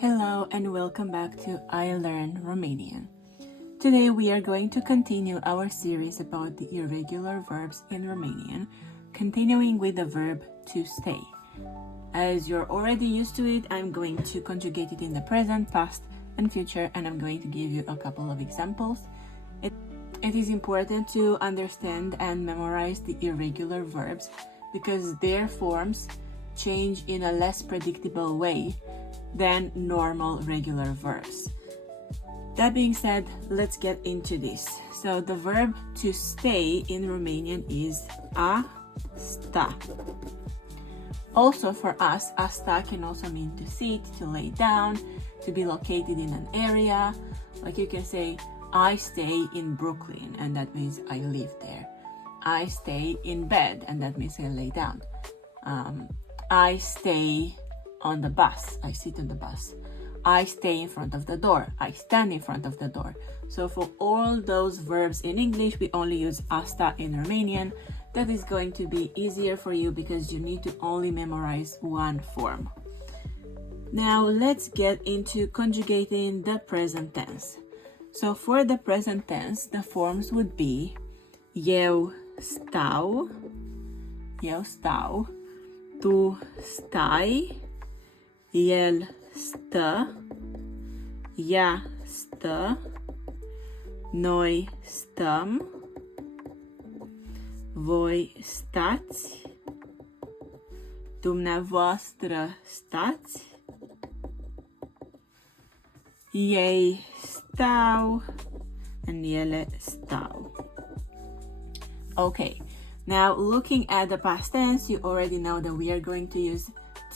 Hello and welcome back to I Learn Romanian. Today we are going to continue our series about the irregular verbs in Romanian, continuing with the verb to stay. As you're already used to it, I'm going to conjugate it in the present, past, and future, and I'm going to give you a couple of examples. It is important to understand and memorize the irregular verbs because their forms change in a less predictable way than normal regular verbs. That being said, let's get into this. So the verb to stay in Romanian is a sta. Also for us, a sta can also mean to sit, to lay down, to be located in an area. Like you can say, I stay in Brooklyn, and that means I live there. I stay in bed, and that means I lay down. I stay on the bus. I sit on the bus. I stay in front of the door. I stand in front of the door. So for all those verbs in English, we only use asta in Romanian. That is going to be easier for you because you need to only memorize one form. Now let's get into conjugating the present tense. So for the present tense, the forms would be eu stau, tu stai, el stă, ea stă, noi stăm, voi stați, dumneavoastră stați, ei stau, and ele stau. Okay, now looking at the past tense, you already know that we are going to use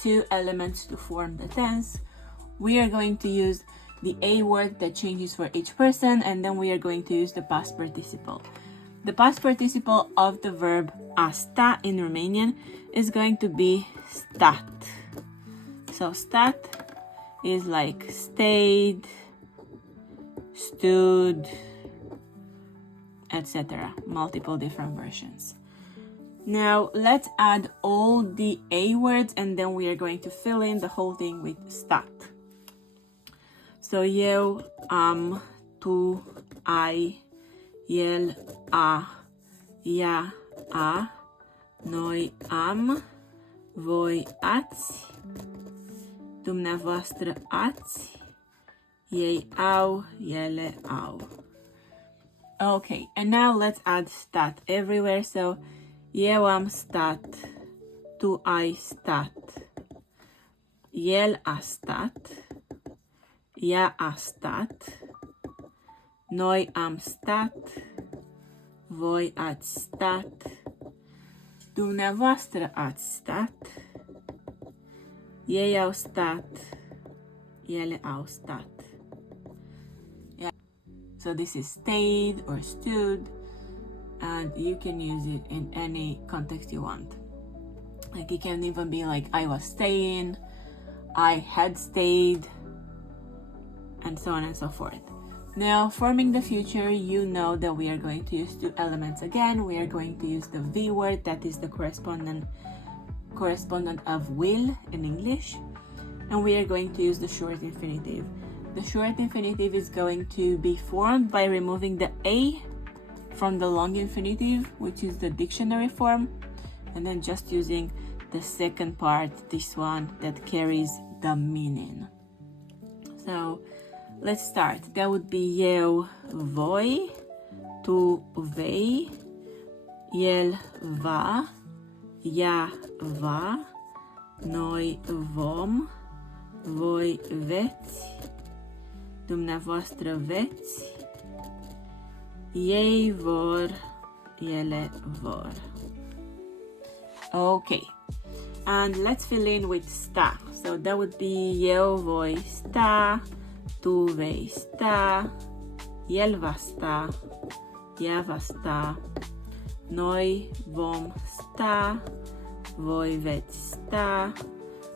two elements to form the tense. We are going to use the a word that changes for each person, and then we are going to use the past participle. The past participle of the verb a sta in Romanian is going to be stat. So stat is like stayed, stood, etc. Multiple different versions. Now let's add all the a words and then we are going to fill in the whole thing with stat. So eu, am, tu, ai, el, a, ea, a, noi am, voi ați, dumneavoastră ați, ei au, ele au. Okay, and now let's add stat everywhere. So eu am stat, tu ai stat, el a stat, ea a stat, noi am stat, voi ați stat, dumneavoastră ați stat, ei au stat, ele au stat. Yeah. So this is stayed or stood, and you can use it in any context you want. Like it can even be like I was staying, I had stayed, and so on and so forth. Now, forming the future, you know that we are going to use two elements again. We are going to use the V word, that is the correspondent of will in English, and we are going to use the short infinitive. The short infinitive is going to be formed by removing the a from the long infinitive, which is the dictionary form, and then just using the second part, this one that carries the meaning. So let's start. That would be eu voi, tu vei, el va, ea va, noi vom, voi veți, dumneavoastră veți, ei vor, ele vor. Okay, and let's fill in with sta. So that would be eu voi sta, tu vei sta, el va sta, ea va sta, noi vom sta, voi veți sta,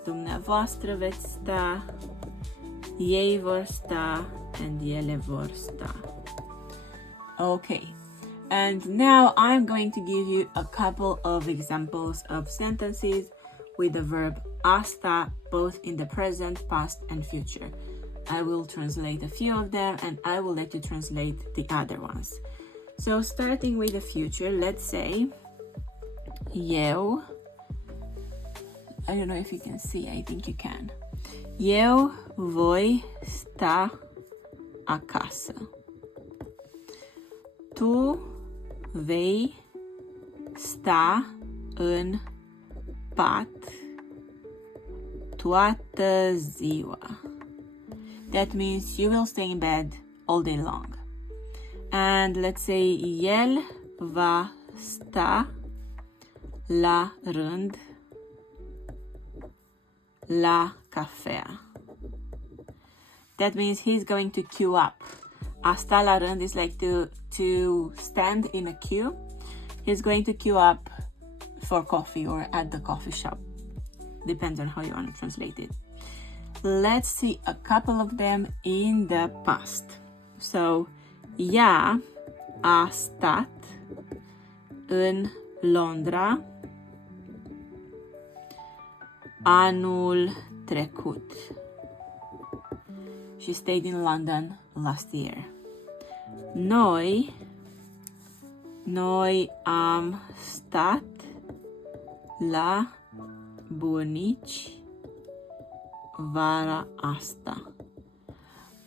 dumneavoastră veți sta, ei vor sta, and ele vor sta. Okay, and now I'm going to give you a couple of examples of sentences with the verb asta both in the present, past, and future. I will translate a few of them and I will let you translate the other ones. So starting with the future, let's say eu, I don't know if you can see, I think you can. Eu voi sta acasă. Tu vei sta în pat toată ziua. That means you will stay in bed all day long. And let's say el va sta la rând la cafea. That means he's going to queue up. A sta la rând is like to stand in a queue. He's going to queue up for coffee or at the coffee shop. Depends on how you want to translate it. Let's see a couple of them in the past. So, ea a stat în Londra anul trecut. She stayed in London last year. Noi am stat la bunici vara asta.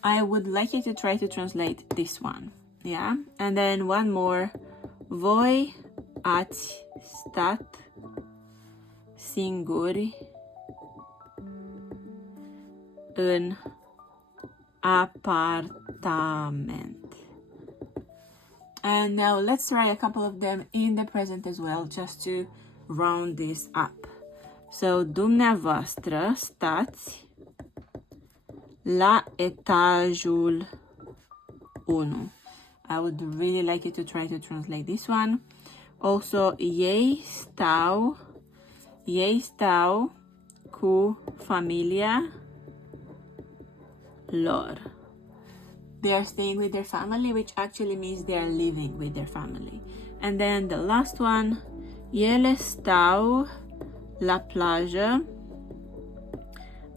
I would like you to try to translate this one. Yeah? And then one more. Voi ați stat singuri în apartament. And now let's try a couple of them in the present as well, just to round this up. So, dumneavoastră stați la etajul 1. I would really like you to try to translate this one. Also, ei stau cu familia lor. They are staying with their family, which actually means they are living with their family. And then the last one, ele stau la plajă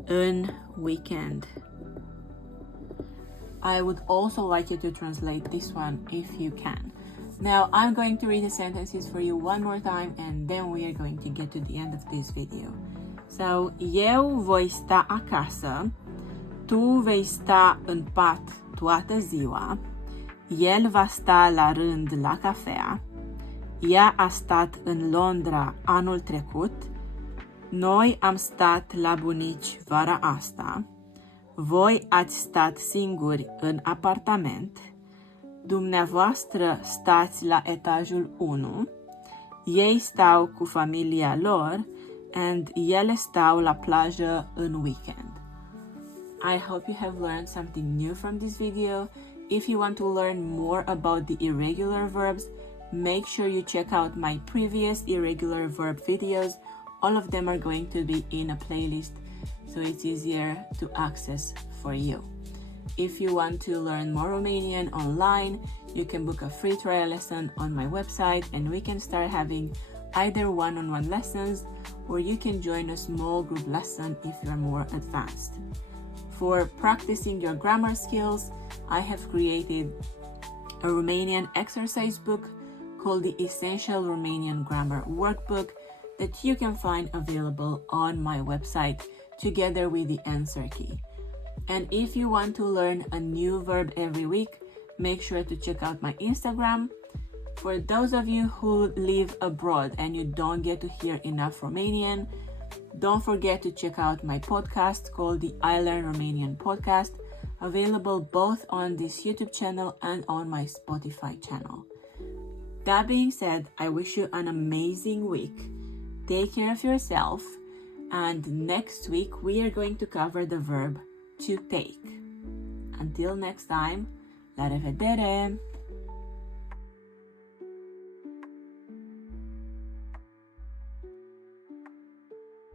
în weekend. I would also like you to translate this one if you can. Now I'm going to read the sentences for you one more time and then we are going to get to the end of this video. So, eu voi sta acasă, tu vei sta în pat toată ziua, el va sta la rând la cafea, ea a stat în Londra anul trecut, noi am stat la bunici vara asta, voi ați stat singuri în apartament, dumneavoastră stați la etajul 1, ei stau cu familia lor and ele stau la plajă în weekend. I hope you have learned something new from this video. If you want to learn more about the irregular verbs, make sure you check out my previous irregular verb videos. All of them are going to be in a playlist, so it's easier to access for you. If you want to learn more Romanian online, you can book a free trial lesson on my website and we can start having either one-on-one lessons or you can join a small group lesson if you're more advanced. For practicing your grammar skills, I have created a Romanian exercise book called the Essential Romanian Grammar Workbook that you can find available on my website together with the answer key. And if you want to learn a new verb every week, make sure to check out my Instagram. For those of you who live abroad and you don't get to hear enough Romanian, don't forget to check out my podcast called the I Learn Romanian podcast, available both on this YouTube channel and on my Spotify channel. That being said, I wish you an amazing week. Take care of yourself, and next week we are going to cover the verb to take. Until next time, la revedere!